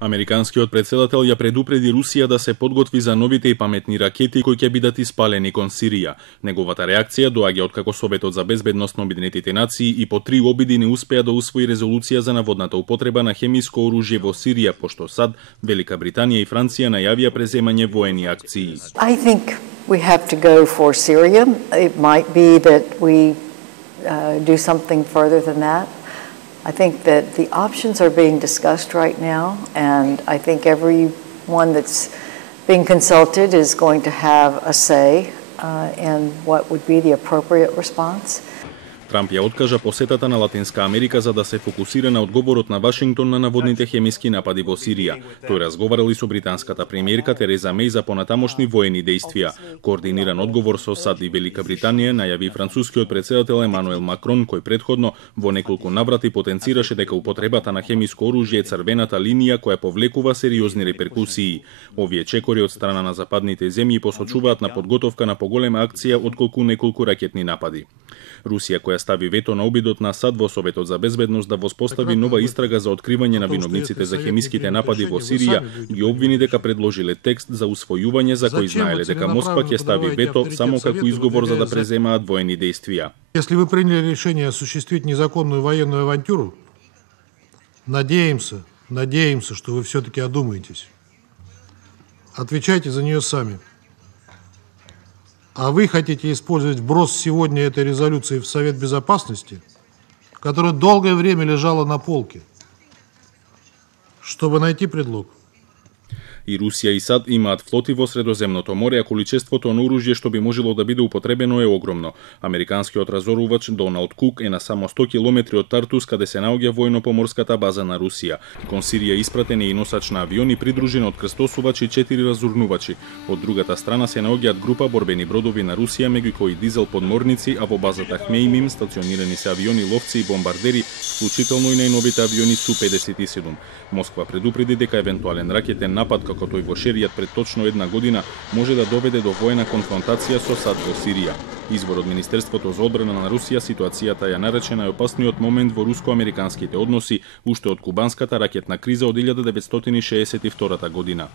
Американскиот председател ја предупреди Русија да се подготви за новите и паметни ракети кои ќе бидат испалени кон Сирија. Неговата реакција доаѓа откако Советот за безбедност на Обединетите нации и по 3 обиди не успеа да усвои резолуција за наводната употреба на хемиско оружје во Сирија, пошто САД, Велика Британија и Франција најавија преземање воени акции. I think we have to go for Syria. It might be that we do something further than that. I think that the options are being discussed right now, and I think everyone that's being consulted is going to have a say in what would be the appropriate response. Трамп ја откажа посетата на Латинска Америка за да се фокусира на одговорот на Вашингтон на наводните хемиски напади во Сирија. Тој разговарал и со британската премиерка Тереза Меј за понатамошни воени действија. Координиран одговор со САД и Велика Британија најави францускиот председател Емануел Макрон, кој претходно во неколку наврати потенцираше дека употребата на хемиско оружје е црвената линија која повлекува сериозни реперкусии. Овие чекори од страна на западните земји посочуваат на подготовка на поголема акција отколку неколку ракетни напади. Русија, која стави вето на обидот на САД во Советот за безбедност да воспостави нова истрага за откривање на виновниците за хемиските напади во Сирија, ги обвини дека предложиле текст за усвојување за кој знаеле дека Москва ќе стави вето само како изговор за да преземаат воени действија. Если вы приняли решение осуществить незаконную военную авантюру, надеемся, что вы все-таки одумаетесь. Отвечайте за нее сами. А вы хотите использовать вброс сегодня этой резолюции в Совет Безопасности, которая долгое время лежала на полке, чтобы найти предлог. И Русија и САД имаат флоти во Средоземното море, а количеството на оружје што би можело да биде употребено е огромно. Американскиот разорувач Доналд Кук е на само 100 километри од Тартус, каде се наоѓа војно-поморската база на Русија. Кон Сирија испратен е и носач на авиони придружен од крстосувач и 4 разурнувачи. Од другата страна се наоѓаат група борбени бродови на Русија, меѓу кои дизел подморници, а во базата Хмеимим стационирани се авиони ловци и бомбардери, вклучително и најновите авиони Су-57. Москва предупреди дека евентуален ракетен напад како тој во Шеријат пред точно една година може да доведе до воена конфронтација со САД во Сирија. Извор од Министерството за одбрана на Русија ситуацијата ја нарече најопасниот момент во руско-американските односи уште од кубанската ракетна криза од 1962 година.